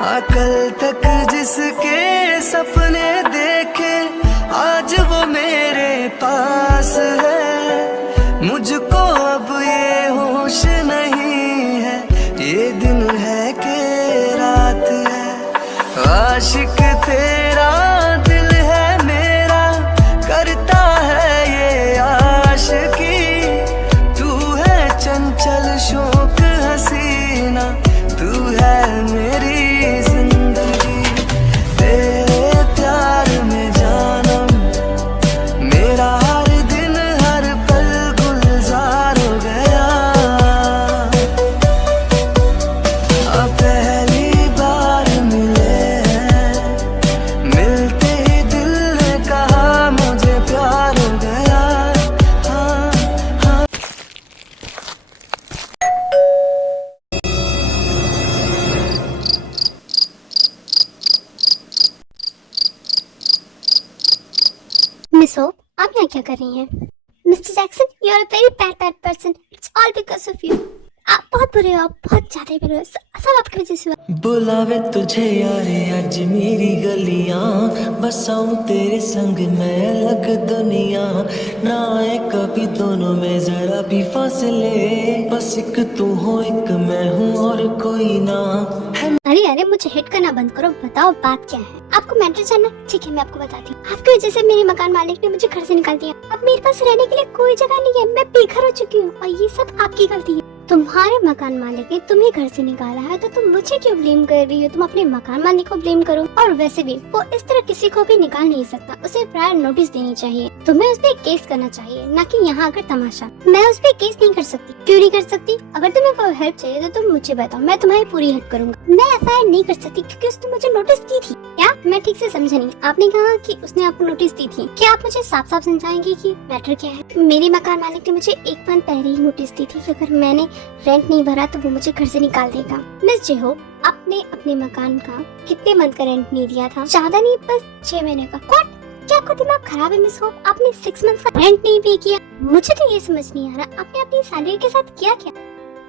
हाँ कल तक जिसके सपने देखे आज वो मेरे पास है। मुझको अब ये होश नहीं है ये दिन है कि रात है। आशिक तेरा दिल है मेरा करता है ये आशिकी। तू है चंचल शौक हसीना तू है मेरी जिंदगी। तेरे प्यार में जानम मेरा हर दिन हर पल गुलजार हो गया। अब पहली बार मिले हैं मिलते ही दिल ने कहा मुझे प्यार हो गया। हाँ हाँ मिस होप, आप यहाँ क्या कर रही हैं? Mister Jackson, you are a very bad person. It's all because of you. आप बहुत बुरे हो, आप बहुत ज्यादा ही बुरे हो। सब आपकी वजह से हुआ। बुलावे तुझे यारे आज मेरी गलियां बसाऊं तेरे संग मैं अलग दुनिया। ना आए कभी दोनों में जरा भी फासले बस एक तू हो एक मैं हूँ और कोई ना है। अरे अरे मुझे हिट करना बंद करो। बताओ बात क्या है? आपको मैटर जानना? ठीक है मैं आपको बताती हूँ। आपकी वजह से मेरे मकान मालिक ने मुझे घर से निकाल दिया। अब मेरे पास रहने के लिए कोई जगह नहीं है। मैं बेघर हो चुकी हूँ और ये सब आपकी गलती है। तुम्हारे मकान मालिक ने तुम्हें घर से निकाला है तो तुम मुझे क्यों ब्लेम कर रही हो? तुम अपने मकान मालिक को ब्लेम करो। और वैसे भी वो इस तरह किसी को भी निकाल नहीं सकता। उसे प्रायर नोटिस देनी चाहिए। तुम्हें उस पे केस करना चाहिए, न कि यहाँ आकर तमाशा। मैं उस पे केस नहीं कर सकती। क्यों नहीं कर सकती? अगर तुम्हें कोई हेल्प चाहिए तो तुम मुझे बताओ, मैं तुम्हारी पूरी हेल्प करूंगा। मैं एफआईआर नहीं कर सकती क्योंकि उसने मुझे नोटिस दी थी। क्या? मैं ठीक से समझा नहीं। आपने कहा कि उसने आपको नोटिस दी थी। क्या आप मुझे साफ साफ समझाएंगे कि मैटर क्या है? मेरे मकान मालिक ने मुझे एक मंथ पहले ही नोटिस दी थी कि अगर मैंने रेंट नहीं भरा तो वो मुझे घर से निकाल देगा। मिस जे हो, आपने अपने मकान का कितने मंथ का रेंट नहीं दिया था? ज्यादा नहीं, बस 6 महीने का। What? क्या आपका दिमाग खराब है मिस होप? आपने 6 मंथ का रेंट नहीं पे किया। मुझे तो ये समझ नहीं आ रहा आपने अपनी सैलरी के साथ किया क्या?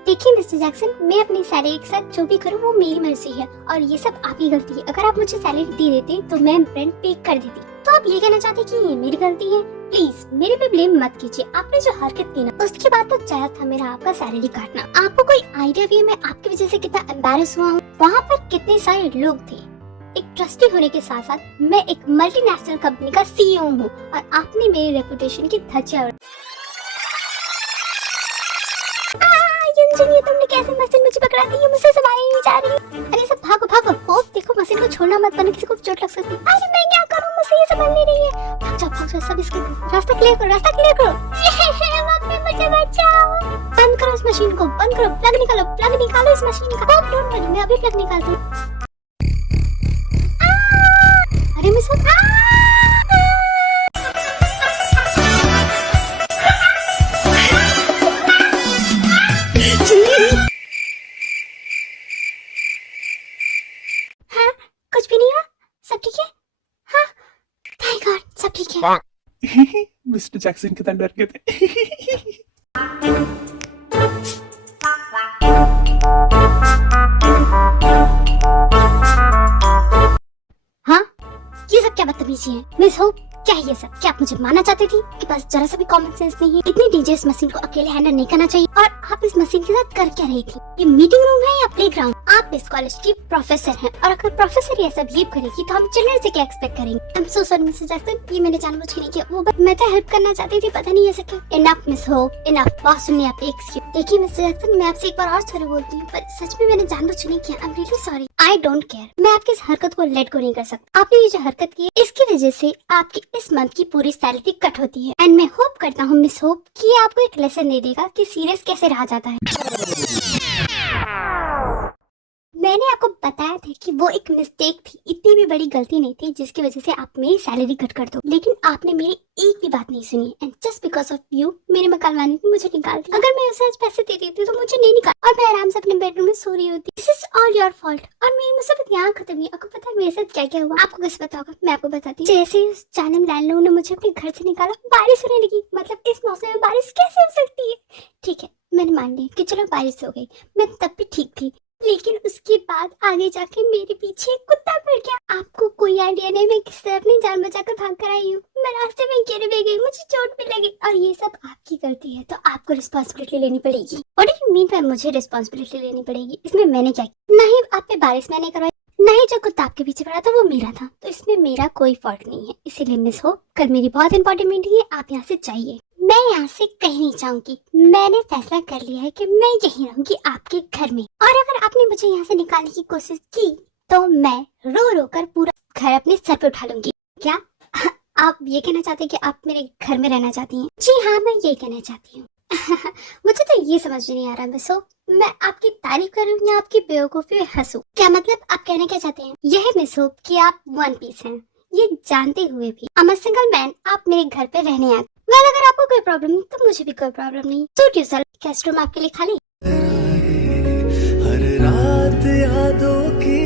देखिए मिस्टर जैक्सन, मैं अपनी सैलरी के साथ जो भी करूँ वो मेरी मर्जी है और ये सब आपकी गलती है। अगर आप मुझे सैलरी दे देते तो मैं रेंट पे कर देती। तो आप ये कहना चाहते कि ये मेरी गलती है? प्लीज मेरे पे ब्लेम मत कीजिए। आपने जो हरकत की ना उसके बाद तो जायज था मेरा आपका सैलरी काटना। आपको कोई आइडिया भी है मैं आपकी वजह से कितना एम्बैरेस हुआ हूँ? वहाँ पर कितने सारे लोग थे। एक ट्रस्टी होने के साथ साथ मैं एक मल्टीनेशनल कंपनी का सीईओ हूँ और आपने मेरी रेपुटेशन की धज्जियां उड़ा। ये तुमने कैसे मशीन मुझे पकड़ा दी? ये मुझसे संभाली नहीं जा रही। अरे सब भागो भागो। होप देखो मशीन को छोड़ना मत वरना किसी को चोट लग सकती है। अरे मैं क्या करूं? मुझसे ये संभाल नहीं रही है। भाग जाओ सब इसके रास्ता क्लियर करो, रास्ता क्लियर करो। मम्मी मुझे बचाओ। बंद करो इस मशीन को, बंद करो। प्लग निकालो इस मशीन का। डोंट वरी मैं अभी प्लग निकालती हूँ। अरे मिस कुछ भी नहीं हुआ? सब ठीक है? हाँ थैंक गॉड सब ठीक है। मिस्टर जैक्सन कितना डर गए थे। हाँ ये सब क्या बदतमीजी है? मिस होप क्या है ये सब? क्या आप मुझे मानना चाहती थी कि बस जरा सा भी कॉमन सेंस नहीं है? इतनी डीजे इस मशीन को अकेले हैंडल नहीं करना चाहिए। और आप इस मशीन के साथ कर क्या रही थी? ये मीटिंग रूम है या प्लेग्राउंड? आप इस कॉलेज की प्रोफेसर हैं और अगर प्रोफेसर ये सब बिहेव करेगी तो हम चिल्ड्रन से क्या एक्सपेक्ट करेंगे? I am so sorry Mrs Jackson, ये मैंने जानबूझ के नहीं किया। वो मैं तो हेल्प करना चाहती थी, पता नहीं ऐसा क्या। Enough miss hope enough. बहुत सुनिए आप एक्सक्यूज। देखिए मिस्टर जैक्सन मैं आपसे एक बार और सॉरी बोलती हूँ पर सच में मैंने जानबूझ के नहीं किया। I am really sorry. I don't care. मैं आपकी इस हरकत को लेट को नहीं कर सकता। आपने ये जो हरकत की है इसकी वजह से आपकी इस मंथ की पूरी सैलरी कट होती है। एंड मैं होप करता हूँ मिस होप कि ये आपको एक लेसन दे देगा कि सीरियस कैसे रहा जाता है। मैंने आपको बताया था कि वो एक मिस्टेक थी, इतनी भी बड़ी गलती नहीं थी जिसकी वजह से आप मेरी सैलरी कट कर दो। लेकिन आपने मेरी एक भी बात नहीं सुनी and just because of you मेरे मकान वाले ने मुझे निकाल दिया। अगर मैं उसे आज पैसे दे देती तो मुझे नहीं निकाल और मैं आराम से अपने बेडरूम में सो रही होती। This is all your fault. और मेरी मुसीबत यहाँ खत्म हुई। आपको पता है मेरे साथ क्या क्या हुआ? आपको कैसे पता होगा? मैं आपको बताती हूँ। जैसे उस जानम लैंडलॉर्ड ने मुझे अपने घर से निकाला बारिश होने लगी। मतलब इस मौसम में बारिश कैसे हो सकती है? ठीक है मैंने मान लिया कि चलो बारिश हो गई। मैं तब भी ठीक थी लेकिन उसके बाद आगे जाके मेरे पीछे एक कुत्ता पड़ गया। आपको कोई आइडिया नहीं मैं किस तरह अपनी जान बचाकर भाग कर आई हूँ। मैं रास्ते में गिर भी गई, मुझे चोट भी लगी, और ये सब आपकी गलती है तो आपको रिस्पॉन्सिबिलिटी लेनी पड़ेगी। What do you mean by मुझे रिस्पॉन्सिबिलिटी लेनी पड़ेगी? इसमें मैंने क्या किया? ना ही आप पे बारिश मैंने करवाई, ना ही जो कुत्ता आपके पीछे पड़ा था वो मेरा था, तो इसमें मेरा कोई फॉल्ट नहीं है। इसीलिए मिस हो, कल मेरी बहुत इंपॉर्टेंट मीटिंग है, आप यहाँ से जाइए। मैं यहाँ से कहीं नहीं जाऊंगी। मैंने फैसला कर लिया है कि मैं यहीं रहूंगी आपके घर में, और अगर आपने मुझे यहाँ से निकालने की कोशिश की तो मैं रो रो कर पूरा घर अपने सर पे उठा लूंगी। क्या आप ये कहना चाहते हैं कि आप मेरे घर में रहना चाहती हैं? जी हाँ, मैं ये कहना चाहती हूँ। मुझे तो ये समझ नहीं आ रहा मिस हो, मैं आपकी तारीफ करूँ या आपकी बेवकूफी में हंसूं? क्या मतलब आप कहना क्या चाहते हैं? यह मिस हो कि आप वन पीस हैं, ये जानते हुए भी I'm a सिंगल मैन आप मेरे घर पे रहने आए। वेल अगर आपको कोई प्रॉब्लम नहीं तो मुझे भी कोई प्रॉब्लम नहीं। सूट योरसेल्फ, गेस्ट रूम आपके लिए खाली। हर रात यादों की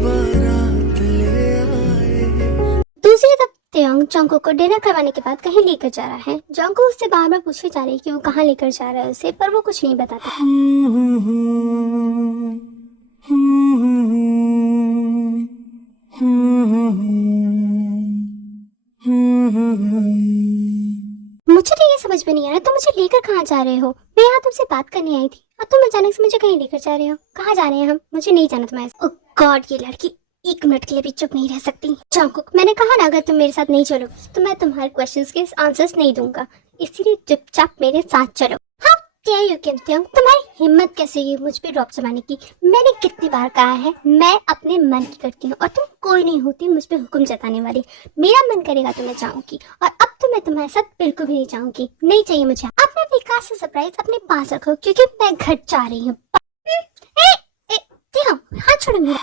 बारात ले आए। दूसरी तरफ तेयोंग जोंगकुक को डिनर करवाने के बाद कहीं लेकर जा रहा है। जोंगकुक उससे बार बार पूछे जा रही है कि वो कहाँ लेकर जा रहा है उसे, पर वो कुछ नहीं बताता। मुझे तो ये समझ में नहीं आ रहा तुम मुझे लेकर कहाँ जा रहे हो? मैं यहाँ तुमसे बात करने आई थी और तुम अचानक से मुझे कहीं लेकर जा रहे हो। कहाँ जा रहे हैं हम? मुझे नहीं जाना तुम्हारे साथ। ओह गॉड, ये लड़की एक मिनट के लिए भी चुप नहीं रह सकती। जोंगकुक, मैंने कहा ना अगर तुम मेरे साथ नहीं चलोगी तो मैं तुम्हारे क्वेश्चंस के आंसर्स नहीं दूंगा, इसीलिए चुपचाप मेरे साथ चलो। हाँ तुम्हारी हिम्मत कैसे हुई मुझ पे ड्रॉप जमाने की? मैंने कितनी बार कहा है मैं अपने मन की करती हूँ और तुम कोई नहीं होती मुझ पे हुक्म जताने वाली। मेरा मन करेगा तो मैं जाऊंगी, और अब तो मैं तुम्हारे साथ बिल्कुल भी नहीं जाऊंगी। नहीं चाहिए मुझे। अपने विकास से सरप्राइज अपने पास रखो क्योंकि मैं घर जा रही हूँ। हाथ छोड़ो मेरा।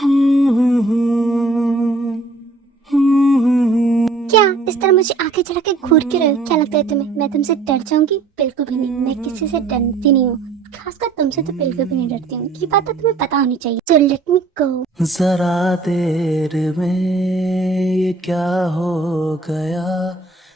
क्या इस तरह मुझे आंखें चढ़ा के घूर के रहे हो? क्या लगता है तुम्हें मैं तुमसे डर जाऊंगी? बिल्कुल भी नहीं, मैं किसी से डरती नहीं हूँ, खासकर तुमसे तो बिल्कुल भी नहीं डरती हूँ। ये बात तो तुम्हें पता होनी चाहिए। So let me go। जरा देर में ये क्या हो गया,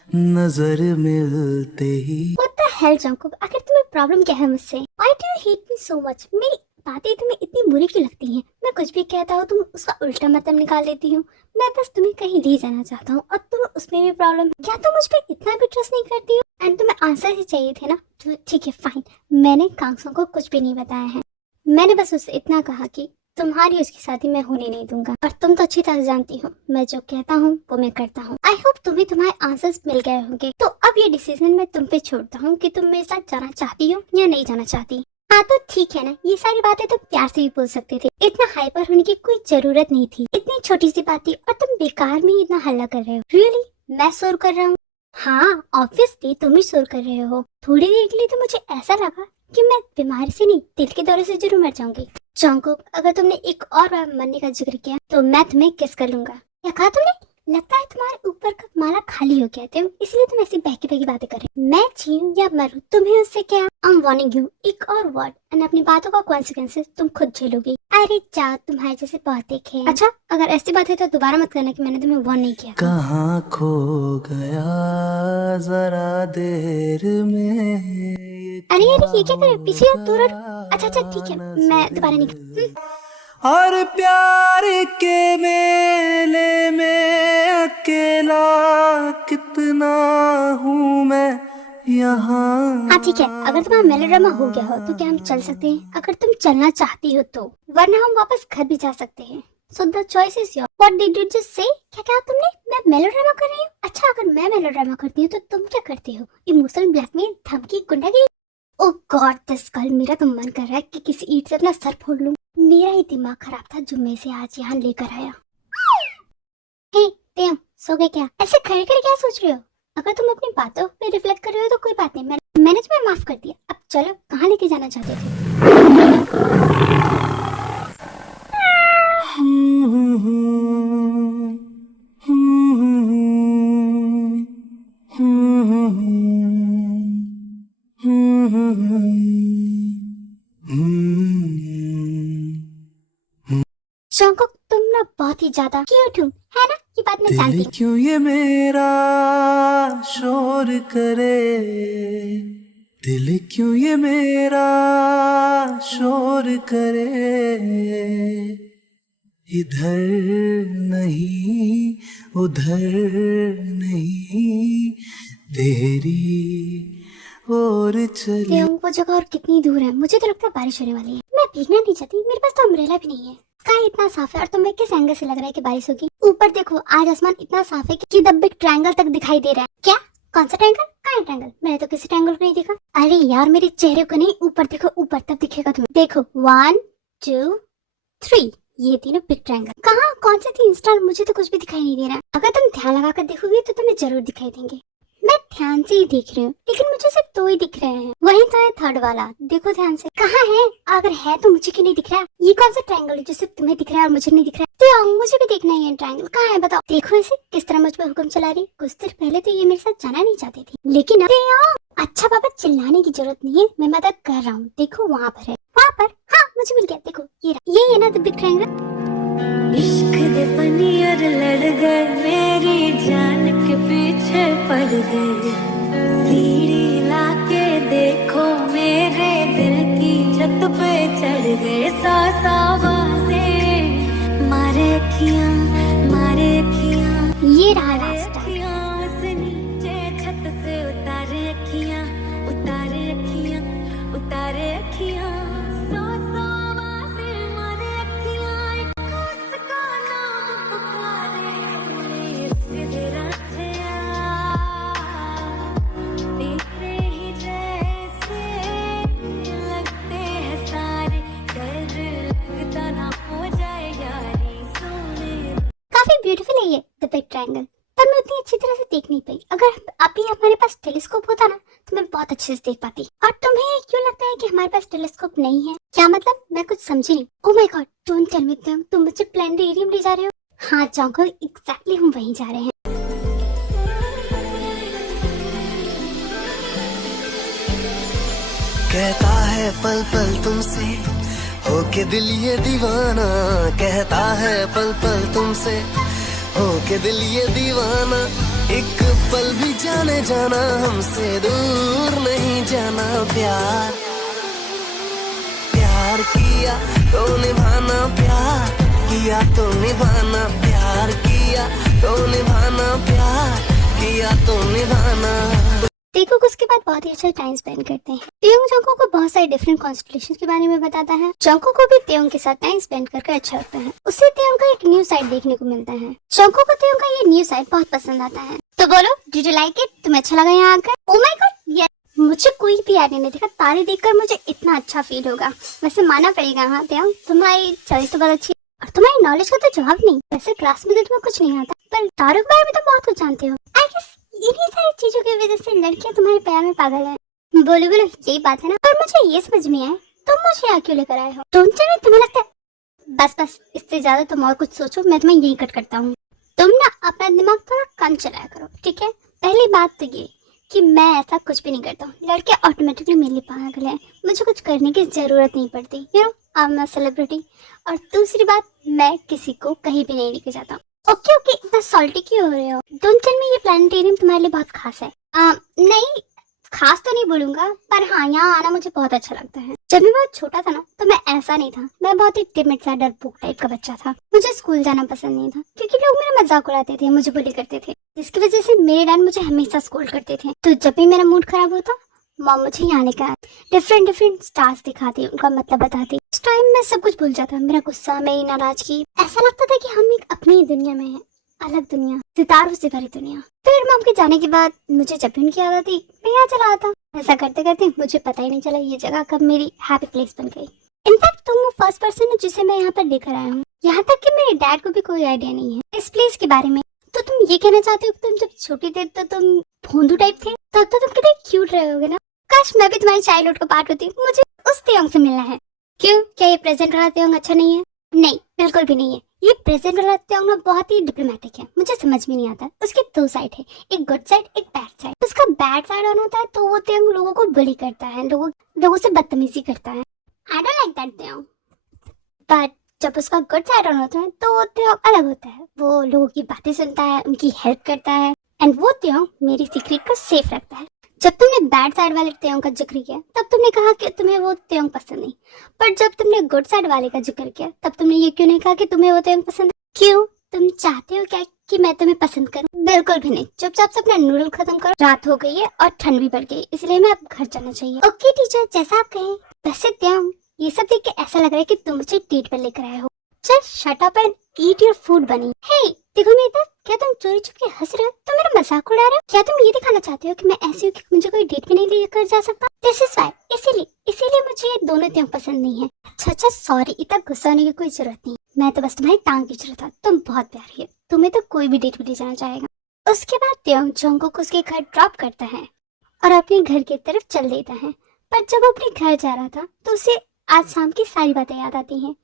नजर मिलते ही। What the hell जोंगकुक, आखिर तुम्हें प्रॉब्लम क्या है मुझसे? Why do you hate me so much? मेरी बातें तुम्हें इतनी बुरी क्यों लगती हैं? मैं कुछ भी कहता हूँ तुम उसका उल्टा मतलब निकाल लेती हो। मैं बस तुम्हें कहीं ले जाना चाहता हूँ और तुम उसमें भी प्रॉब्लम। क्या तुम मुझ पे इतना भी ट्रस्ट नहीं करती हो? एंड तुम्हें आंसर ही चाहिए थे ना, तो ठीक है फाइन। मैंने कांगसों को कुछ भी नहीं बताया है, मैंने बस उससे इतना कहा कि तुम्हारी उसकी शादी मैं होने नहीं दूंगा, और तुम तो अच्छी तरह जानती हो मैं जो कहता हूँ वो मैं करता हूँ। आई होप तुम्हें तुम्हारे आंसर्स मिल गए होंगे। तो अब ये डिसीजन मैं तुम पे छोड़ता हूँ कि तुम मेरे साथ जाना चाहती हो या नहीं जाना चाहती। हाँ तो ठीक है ना, ये सारी बातें तुम प्यार से भी बोल सकते थे, इतना हाइपर होने की कोई जरूरत नहीं थी। इतनी छोटी सी बात थी और तुम बेकार में ही इतना हल्ला कर रहे हो। रियली मैं शोर कर रहा हूँ? हाँ ऑब्वियसली तुम ही शोर कर रहे हो। थोड़ी देर के लिए तो मुझे ऐसा लगा कि मैं बीमारी से नहीं दिल के दौरे से जरूर मर जाऊंगी। जोंगकुक, अगर तुमने एक और बार मरने का जिक्र किया तो मैं तुम्हें किस कर लूंगा। क्या कहा तुमने? लगता है तुम्हारे ऊपर का माला खाली हो गया तुम, इसलिए तुम ऐसी बहकी बहकी बातें कर रहे हो। मैं जीऊं या मरूं तुम्हें उससे क्या? आई एम वार्निंग यू, एक और वर्ड एंड अपनी बातों का कॉन्सिक्वेंसेस तुम खुद झेलोगी। अरे जाओ, तुम्हारे जैसे बहुत देखे हैं। अच्छा अगर ऐसी बात है तो दोबारा मत करना कि मैंने तुम्हें वार्न नहीं किया। कहाँ खो गया जरा देर में। अरे ये क्या कर रहे हो? पीछे आओ, दूर हटो। अच्छा ठीक है, मैं दोबारा नहीं। और प्यार के मेले में अकेला कितना हूँ मैं यहाँ। हाँ ठीक है, अगर तुम्हारा मेलोड्रामा हो गया हो तो क्या हम चल सकते हैं? अगर तुम चलना चाहती हो तो, वरना हम वापस घर भी जा सकते हैं। So the choice is yours. What did you just say? क्या कहा तुमने? मैं मेलोड्रामा कर रही हूँ? अच्छा अगर मैं मेलोड्रामा करती हूँ तो तुम क्या करती हो? इमोशनल ब्लैकमेल, धमकी, गुंडागिरी। ओह गॉड दिस गर्ल, मेरा तो मन कर रहा है कि किसी ईंट से अपना सर फोड़ लूं। मेरा ही दिमाग खराब था जो मैं इसे आज यहाँ लेकर आया। हे तेम, सो गए क्या? ऐसे खड़े खड़े क्या सोच रहे हो? अगर तुम अपनी बातों पे रिफ्लेक्ट कर रहे हो तो कोई बात नहीं, मैंने तुम्हें माफ कर दिया। अब चलो, कहाँ लेके जाना चाहते थे? जोंगकुक, तुम ना बहुत ही ज्यादा क्यूट हो, है ना? ये बात मैं जानती दिल हूँ। क्यों ये मेरा शोर करे, दिल क्यों ये मेरा शोर करे, इधर नहीं उधर नहीं, तेरी ओर चली। वो जगह और कितनी दूर है? मुझे तो लगता है बारिश होने वाली है। मैं भीगना नहीं चाहती, मेरे पास तो अम्ब्रेला भी नहीं है। स्काई इतना साफ है और तुम्हें किस एंगल से लग रहा है कि बारिश होगी? ऊपर देखो, आज आसमान इतना साफ है कि द बिग ट्रायंगल तक दिखाई दे रहा है। क्या? कौन सा ट्रायंगल? कहाँ है ट्रायंगल? मैंने तो किसी ट्रायंगल को नहीं देखा। अरे यार, मेरे चेहरे को नहीं, ऊपर देखो, ऊपर तब दिखेगा तुम्हें। देखो 1 2 3, ये तीनों बिग ट्रायंगल। कहाँ? कौन से 3 स्टार? मुझे तो कुछ भी दिखाई नहीं दे रहा। अगर तुम ध्यान लगाकर देखोगे तो तुम्हें जरूर दिखाई देंगे। मैं ध्यान से ही देख रही हूँ, लेकिन मुझे सिर्फ 2 ही दिख रहे हैं। वही तो है थर्ड वाला, देखो ध्यान से। कहाँ है? अगर है तो मुझे क्यों नहीं दिख रहा? ये कौन सा ट्रायंगल है जो सिर्फ तुम्हें दिख रहा है और मुझे नहीं दिख रहा? तो मुझे भी देखना है ये ट्रायंगल। कहाँ है बताओ? देखो इसे किस तरह मुझ पर हुक्म चला रही। कुछ देर पहले तो ये मेरे साथ जाना नहीं चाहती थी, लेकिन अच्छा पापा, चिल्लाने की जरूरत नहीं है, मैं मदद कर रहा हूँ। देखो वहाँ पर है, वहाँ पर। हाँ, मुझे मिल गया। देखो ये है ना द बिग ट्रायंगल। इश्क दे पनियर लड़ गए, मेरी जान के पीछे पड़ गए। सीढ़ी लाके देखो, मेरे दिल की छत पे चढ़ गए। सासावासे मारे अखियां, मारे अखियां, ये रहा रास्ता। से नीचे छत से उतारे अखियां, उतारे अखियां, उतारे अखियां। काफी ब्यूटीफुल है ये द बिग ट्रायंगल, पर मैं उतनी अच्छी तरह से देख नहीं पाई। अगर अभी हमारे पास टेलीस्कोप होता ना तो मैं बहुत अच्छे से देख पाती। और तुम्हें क्यों लगता है कि हमारे पास टेलीस्कोप नहीं है? क्या मतलब? मैं कुछ समझी नहीं। Oh my God, don't tell me तुम मुझे प्लानिटेरियम ले जा रहे हो? हाँ जाओ, एग्जैक्टली हम वहीं जा रहे हैं। कहता है पल पल तुमसे होके दिल ये दीवाना, कहता है पल पल तुमसे होके दिल ये दीवाना। एक पल भी जाने जाना, हमसे दूर नहीं जाना। प्यार प्यार किया तो निभाना, प्यार किया तो निभाना। प्यार किया तो निभाना, प्यार किया तो निभाना। देखो उसके बाद बहुत ही अच्छा टाइम स्पेंड करते हैं। त्योंग जंगकुक को बहुत सारे डिफरेंट कॉन्स्टलेशन के बारे में बताता है। जंगकुक को भी त्योंग के साथ टाइम स्पेंड करके अच्छा लगता है। उससे त्योंग का एक न्यू साइड देखने को मिलता है। जंगकुक को त्योंग का ये न्यू साइड बहुत पसंद आता है। तो बोलो, डिड यू लाइक इट? तुम्हें अच्छा लगा यहाँ आकर? ओह माय गॉड, यस। मुझे कोई भी आने नहीं देखा, तारे देखकर मुझे इतना अच्छा फील होगा। वैसे मानना पड़ेगा, हाँ त्योंग तुम्हारी चॉइस तो बहुत अच्छी है और तुम्हारी नॉलेज का तो जवाब नहीं। वैसे क्लास में तो तुम्हें कुछ नहीं आता, पर तारों के बारे में तो बहुत कुछ जानते हो। आई गेस इन्हीं सारी चीजों की वजह से लड़कियां तुम्हारे प्यार में पागल हैं। बोलो बोलो, यही बात है ना? पर मुझे ये समझ में आया, तुम मुझे यहाँ क्यों लेकर आए हो? तुम्हें लगता है? बस बस, इससे ज्यादा तुम और कुछ सोचो, मैं तुम्हें यही कट करता हूँ। तुम ना अपना दिमाग थोड़ा कम चलाया करो, ठीक है? पहली बात तो ये कि मैं ऐसा कुछ भी नहीं करता हूँ। लड़के ऑटोमेटिकली मेरे लिए पागल हैं, मुझे कुछ करने की जरूरत नहीं पड़ती। You know, I am a celebrity. और दूसरी बात, मैं किसी को कहीं भी नहीं लेके जाता। ओके ओके, इतना सॉल्टी क्यों हो रहे हो? डोंट टेल मी ये प्लानिटेरियम तुम्हारे लिए बहुत खास है। नहीं, खास तो नहीं बोलूंगा, पर हाँ यहाँ आना मुझे बहुत अच्छा लगता है। जब मैं बहुत छोटा था ना तो मैं ऐसा नहीं था, मैं बहुत ही टिमिड सा डरपोक टाइप का बच्चा था। मुझे स्कूल जाना पसंद नहीं था क्योंकि लोग मेरा मजाक उड़ाते थे, मुझे बुली करते थे, जिसकी वजह से मेरे डैड मुझे हमेशा स्कूल करते थे। तो जब भी मेरा मूड खराब होता, मॉम मुझे यहाँ लेकर डिफरेंट स्टार्स दिखाती, उनका मतलब बताती। उस टाइम मैं सब कुछ भूल जाता, मेरा गुस्सा, मेरी नाराजगी। ऐसा लगता था कि हम एक अपनी दुनिया में हैं, अलग दुनिया, सितारों से भरी दुनिया। फिर मॉम के जाने के बाद मुझे जब भी उनकी याद आती, मैं यहाँ चला आता। ऐसा करते करते मुझे पता ही नहीं चला ये जगह कब मेरी हैप्पी प्लेस बन गई। इनफैक्ट तुम वो फर्स्ट पर्सन है जिसे मैं यहाँ पर लेकर आया हूँ। यहाँ तक कि मेरे डैड को भी कोई आइडिया नहीं है इस प्लेस के बारे में। तो तुम ये कहना चाहते हो कि तुम जब छोटी थे तो तुम भोंदू टाइप थे? तो तुम कितने क्यूट रहे होगे ना। काश मैं भी तुम्हारी चाइल्डहुड का पार्ट होती। मुझे उस त्योंग से मिलना है। क्यों, क्या ये प्रेजेंट वाला त्योंग अच्छा नहीं है? नहीं, बिल्कुल भी नहीं है। ये प्रेजेंट वाला त्योंग ना बहुत ही डिप्लोमेटिक है, मुझे समझ में नहीं आता। उसके 2 साइड है, एक गुड साइड, एक बैड साइड। उसका बैड साइड ऑन होता है तो वो त्योंग लोगों को बुली करता है, लोगों से बदतमीजी करता है। I don't like that thing. But जब उसका गुड साइड ऑन होता है तो वो त्योंग अलग होता है। वो लोगों की बातें सुनता है, उनकी हेल्प करता है, एंड वो त्योंग मेरी सीक्रेट को सेफ रखता है। जब तुमने बैड साइड वाले त्योंग का जिक्र किया तब तुमने कहा कि तुम्हें वो त्योंग पसंद नहीं, पर जब तुमने गुड साइड वाले का जिक्र किया तब तुमने ये क्यों नहीं कहा कि तुम्हें वो त्योंग पसंद है? क्यों? तुम चाहते हो क्या कि मैं तुम्हें पसंद करूं? बिल्कुल भी नहीं। चुपचाप से अपना नूडल खत्म करो, रात हो गई है और ठंड भी बढ़ गई, इसलिए मैं अब घर जाना चाहिए। ओके टीचर, जैसा आप कहें। वैसे त्योंग, ये सब देख के ऐसा लग रहा है कि तुम मुझे डेट पर लेकर आए हो। चल shut up and eat your food बनी। हे देखो मेरा, क्या तुम चोरी छुप के हंस रहे हो? तुम मेरा मजाक उड़ा रहे हो? क्या तुम ये दिखाना चाहते हो कि मैं ऐसी हूँ कि मुझे कोई डेट भी नहीं लेकर जा सकता? दिस इज व्हाई, इसीलिए मुझे ये दोनों त्योंग पसंद नहीं है। अच्छा सॉरी, इतना गुस्सा होने की कोई जरूरत नहीं। मैं तो बस तुम्हारी टांग खींच रहा था। तुम बहुत प्यारी है, तुम्हें तो कोई भी डेट पे ले जाना चाहेगा। उसके बाद त्योंग जंगकुक को उसके घर ड्रॉप करता है और अपने घर की तरफ चल देता है। पर जब वो अपने घर जा रहा था तो उसे आज शाम की सारी बातें याद आती हैं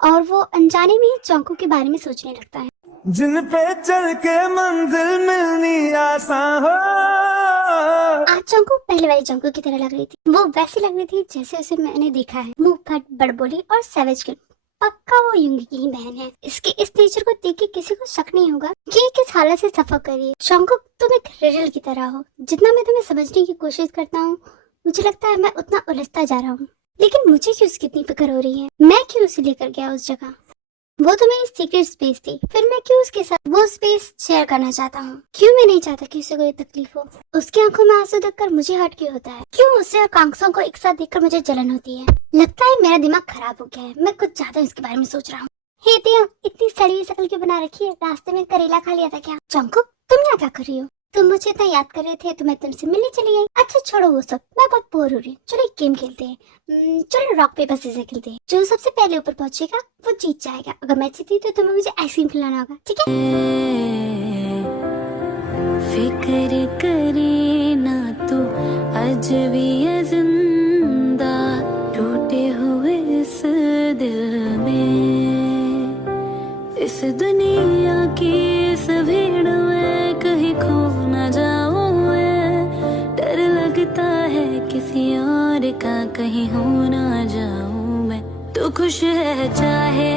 और वो अनजाने में ही जंगकुक के बारे में सोचने लगता है। जिन पे चल के मंजिल मिलनी आसान हो। आज जंगकुक पहले वाली जंगकुक की तरह लग रही थी। वो वैसी लग रही थी जैसे उसे मैंने देखा है, मुंह फट, बड़बोली और सैवेज किड। पक्का वो युंगी की ही बहन है। इसके इस नेचर को देख के किसी को शक नहीं होगा कि ये किस हालत से सफर कर रही है। जंगकुक, तुम एक रिडल की तरह हो। जितना मैं तुम्हें समझने की कोशिश करता हूँ, मुझे लगता है मैं उतना उलझता जा रहा हूँ। लेकिन मुझे क्यों उसकी इतनी फिक्र हो रही है? मैं क्यों उसे लेकर गया उस जगह? वो तो मेरी सीक्रेट स्पेस थी, फिर मैं क्यों उसके साथ वो स्पेस शेयर करना चाहता हूँ? क्यों मैं नहीं चाहता कि उसे कोई तकलीफ हो? उसकी आंखों में आंसू देखकर मुझे हर्ट क्यों होता है? क्यों उसे और कांगसों को एक साथ देखकर मुझे जलन होती है? लगता है मेरा दिमाग खराब हो गया है। मैं कुछ ज्यादा इसके बारे में सोच रहा हूँ। हे दिया, इतनी सड़ी हुई शक्ल क्यों बना रखी है? रास्ते में करेला खा लिया था क्या? जंगकुक, तुम यहाँ क्या कर रही हो? तुम मुझे इतना याद कर रहे थे तो मैं तुमसे मिलने चली आई। अच्छा छोड़ो वो सब, मैं बहुत बोर हो रही हूँ। चलो एक गेम खेलते हैं। चलो रॉक पेपर सीजर खेलते हैं। जो सबसे पहले ऊपर पहुंचेगा वो जीत जाएगा। अगर मैं जीती तो तुम्हें मुझे आइसक्रीम खिलाना होगा, ठीक है? फिक्र करे ना तू, आज भी है जिंदा टूटे हुए इस दिल में। इस दुनिया की इस भीड़ में कहीं खो न जाऊं मैं। डर लगता है किसी और का कहीं हो ना जाऊं मैं। तू खुश है चाहे